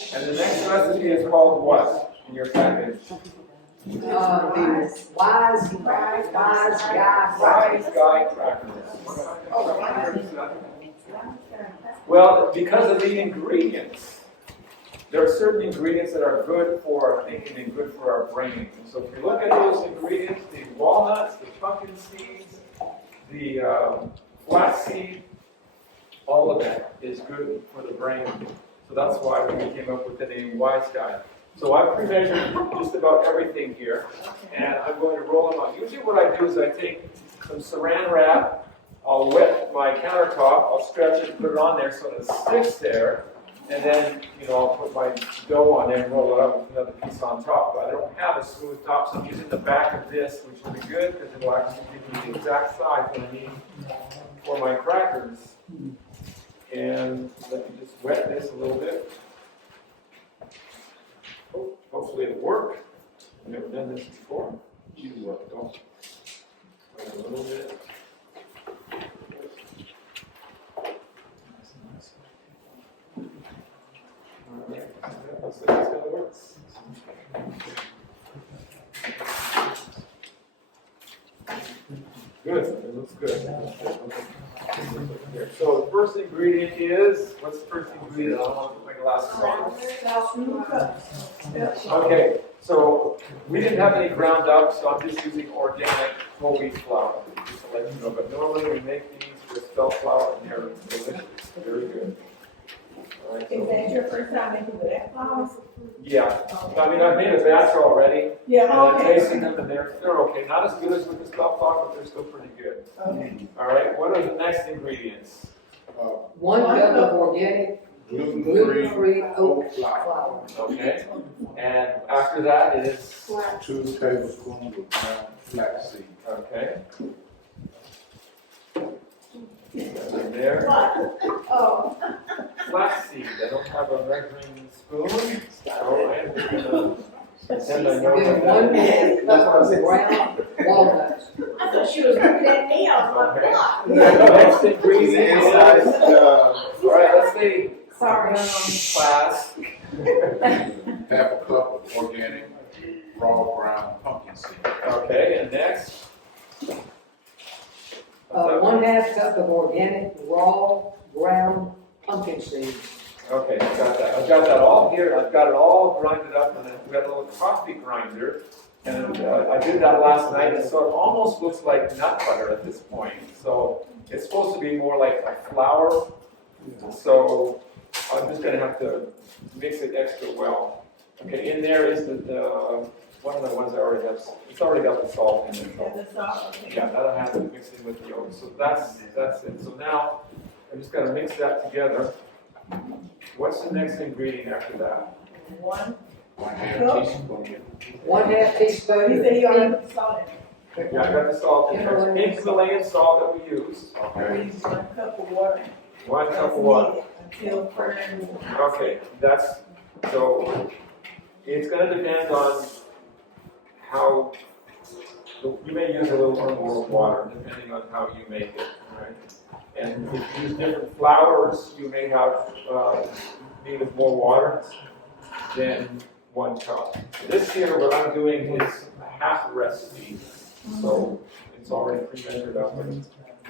And the next recipe is called what in your package? Wise guy crackers. Well, because of the ingredients. There are certain ingredients that are good for our thinking and good for our brain. And so if you look at those ingredients, the walnuts, the pumpkin seeds, the flax seed, all of that is good for the brain. So that's why we came up with the name Wise Guy. So I've pre-measured just about everything here, and I'm going to roll them on. Usually what I do is I take some saran wrap, I'll wet my countertop, I'll stretch it and put it on there so that it sticks there, and then, I'll put my dough on there and roll it up with another piece on top. But I don't have a smooth top, so I'm using the back of this, which will be good because it will actually give me the exact size that I need for my crackers. And let me just wet this a little bit. Oh, hopefully it'll work. I've never done this before. You work, don't. Wet a little bit. Alright, looks like it's gonna work. Good, it looks good. So the first ingredient is, what's the first ingredient? I want to put my glasses on. Okay, so we didn't have any ground up, so I'm just using organic whole wheat flour, just to let you know. But normally we make these with spelt flour, and they're delicious, very good. All right, Is that your first time making with that flour? yeah, I mean, I've made a batch already, Yeah, and I'm okay. tasting them, and they're okay. Not as good as with the spelt flour, but they're still pretty good. Okay. All right, what are the next ingredients? 1 cup of organic gluten-free oat flour. Okay, and after that is 2 tablespoons of ground flaxseed. okay. That's in there. Oh. Flaxseed. I don't have a measuring spoon, so I am just gonna pretend I know Then what that 1 cup of ground walnuts. I thought she was looking at me, I was like, what? is. Next ingredient is. All right, let's see. Sorry. Class. Half a cup of organic raw ground pumpkin seed. Okay, and next. 1/2 cup of organic raw ground pumpkin seeds. Okay, I got that. I've got that all here. I've got it all grinded up, and I've got a little coffee grinder. And I did that last night, and so it almost looks like nut butter at this point. So it's supposed to be more like a flour. So I'm just going to have to mix it extra well. Okay, in there is the one of the ones I already have. It's already got the salt in it. Yeah, the salt, okay. Yeah, that'll have to mix in with the yolk. So that's it. So now I just got to mix that together. What's the next ingredient after that? 1. 1/2 teaspoon. 1/2 He teaspoon. said he already put salt in it. Yeah, I got the salt in there. Pink Himalayan salt that we use. Okay. We use 1 cup of water. 1 cup of water. Until firm. Okay, so it's going to depend on how, you may use a little more water depending on how you make it, right? And if you use different flours, you may have need of more water than 1 cup. This here, what I'm doing is a half recipe, so it's already pre-measured up. And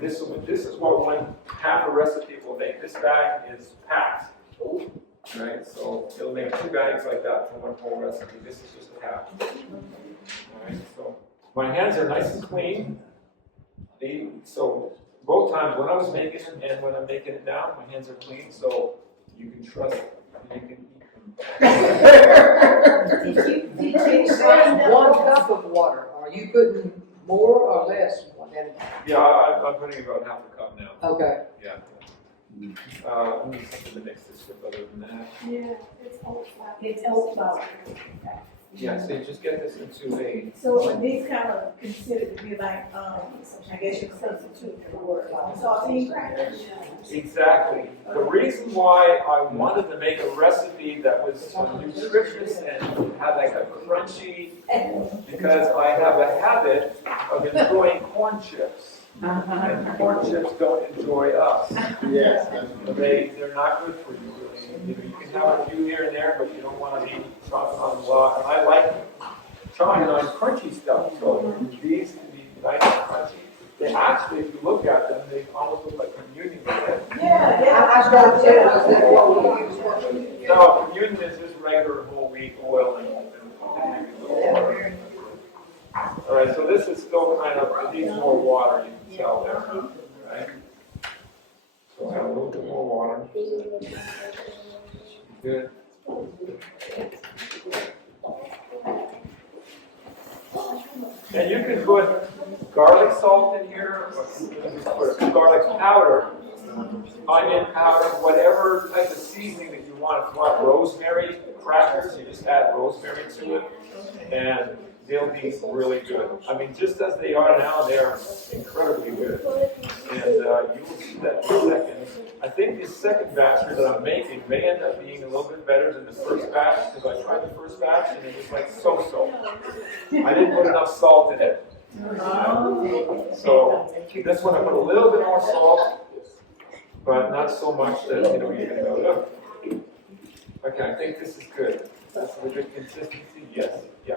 this is what 1/2 a recipe will make. This bag is packed, right? So it'll make 2 bags like that for 1 whole recipe. This is just a half. All right, so my hands are nice and clean. So both times, when I was making it and when I'm making it now, my hands are clean, so you can trust you can eat them. Did you say 1 cup of water. Are you putting more or less? Yeah, I'm putting about half a cup now. Okay. Yeah. I need something to mix this with other than that. Yeah, it's oat flour. It's oat flour. Yeah, so you just get this into a. So are these kind of considered to be like, I guess your substitute for saltine crackers? Exactly. The reason why I wanted to make a recipe that was nutritious and had like a crunchy, because I have a habit of enjoying corn chips. And corn chips don't enjoy us. Yes. They're not good for you, really. You can can have a few here and there, but you don't want to be chopping on a lot. And I like chopping on crunchy stuff, so these can be nice and crunchy. They actually, if you look at them, they almost look like communion bread. Yeah, I started saying, was that what we use? No, communion is just regular whole wheat oil and maybe a little water. All right, so this is still kind of, it needs more water, you can tell there, right? So add a little bit more water. Good. And you can put garlic salt in here, or put garlic powder, onion powder, whatever type of seasoning that you want. If you want rosemary crackers, you just add rosemary to it, and they'll be really good. I mean, just as they are now, they're incredibly good. And you will see that in a second. I think this second batch here that I'm making may end up being a little bit better than the first batch, because I tried the first batch and it was like so-so. I didn't put enough salt in it. So this one I put a little bit more salt, but not so much that you're going to go, ugh. Okay, I think this is good. This is a good consistency. Yes. Yeah.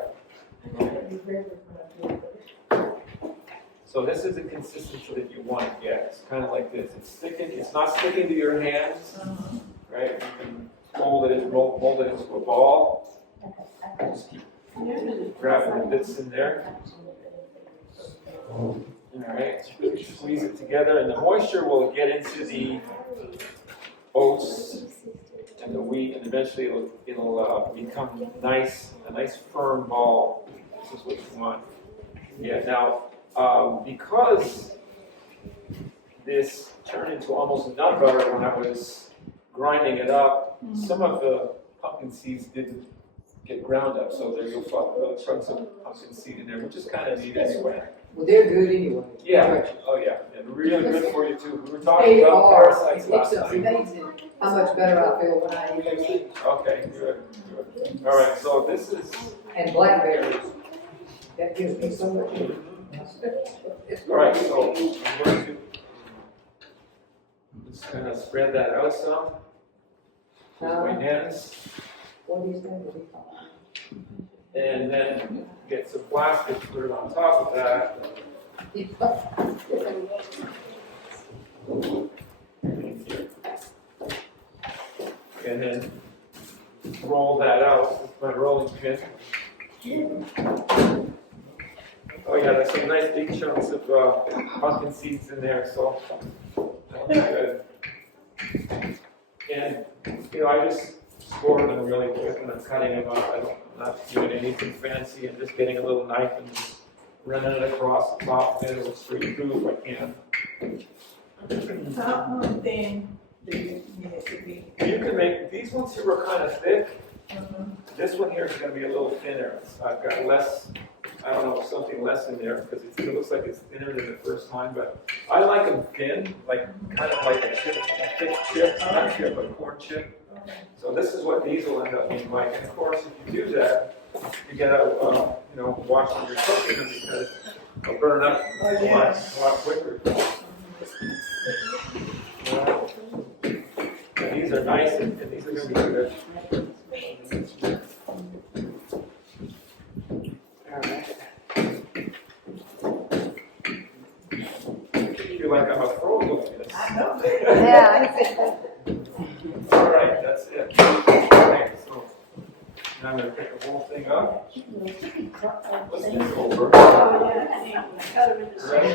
So this is the consistency that you want to get. It's kind of like this. It's sticking. It's not sticking to your hands, right? You can mold it into a ball. Just keep grabbing the bits in there. All right. Squeeze it together, and the moisture will get into the oats and the wheat, and eventually it'll become a nice firm ball. This is what you want. Yeah. Now. Because this turned into almost nut butter when I was grinding it up, some of the pumpkin seeds didn't get ground up, so there you'll find little chunks of pumpkin seed in there, which is kind of neat anyway. Well, they're good anyway. Yeah. Oh yeah. They're really good for you too. We were talking They about are. parasites last It's night. amazing how much better I feel when I eat those. Okay. Good. All right. So this is. And blackberries. That gives me so much energy. All right, so I'm going to just kind of spread that out some with my hands, What do you think? and then get some plastic, put it on top of that, and then roll that out with my rolling pin. Oh yeah, there's some nice big chunks of pumpkin seeds in there, so that'll be good. And I just score them really quick when I'm cutting them up. I'm not doing anything fancy. I'm just getting a little knife and just running it across the top of it as straight through if I can. How thin do you need it to be? You can make these ones here are kind of thick. This one here is going to be a little thinner. I've got less. I don't know, something less in there because it looks like it's thinner than the first time, but I like them thin, like kind of like a chip, a thick chip, not chip, but corn chip. So this is what these will end up being like. And of course, if you do that, you get out, watching your cooking because they'll burn up a lot quicker. And these are nice, and these are going to be good. I feel like I'm a pro doing this. I know. Yeah, I think that. All right, that's it. Okay, so now I'm going to pick the whole thing up. Let's just go over. Oh, yeah. Ready?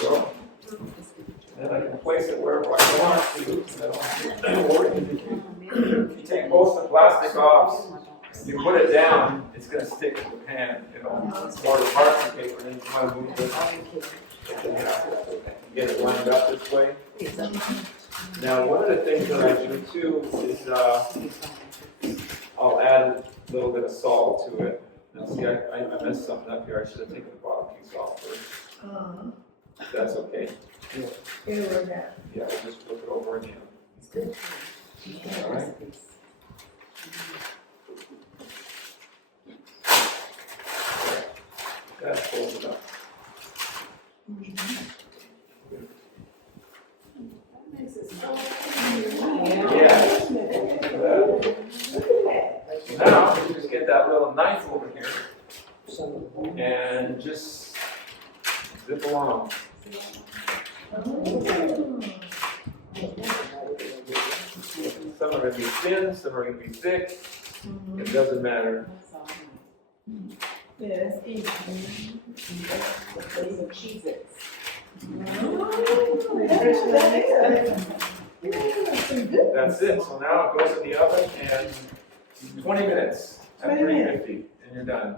Go. And I can place it wherever I want to. Or if you take most of the plastic off, you put it down, it's going to stick to the pan. It's more of parchment paper, then you kind of move it. Get it lined up this way. Now, one of the things that I do too is I'll add a little bit of salt to it. Now, see, I messed something up here. I should have taken the bottom piece off first. If that's okay. It'll work out. Yeah, we'll just flip it over again. All right. That pulls it up. Yes. Now, you just get that little knife over here and just zip along. Some are going to be thin, some are going to be thick. It doesn't matter. Yeah, it's easy. That's it. So now it goes in the oven and 20 minutes at 350 and you're done.